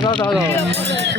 走走走走。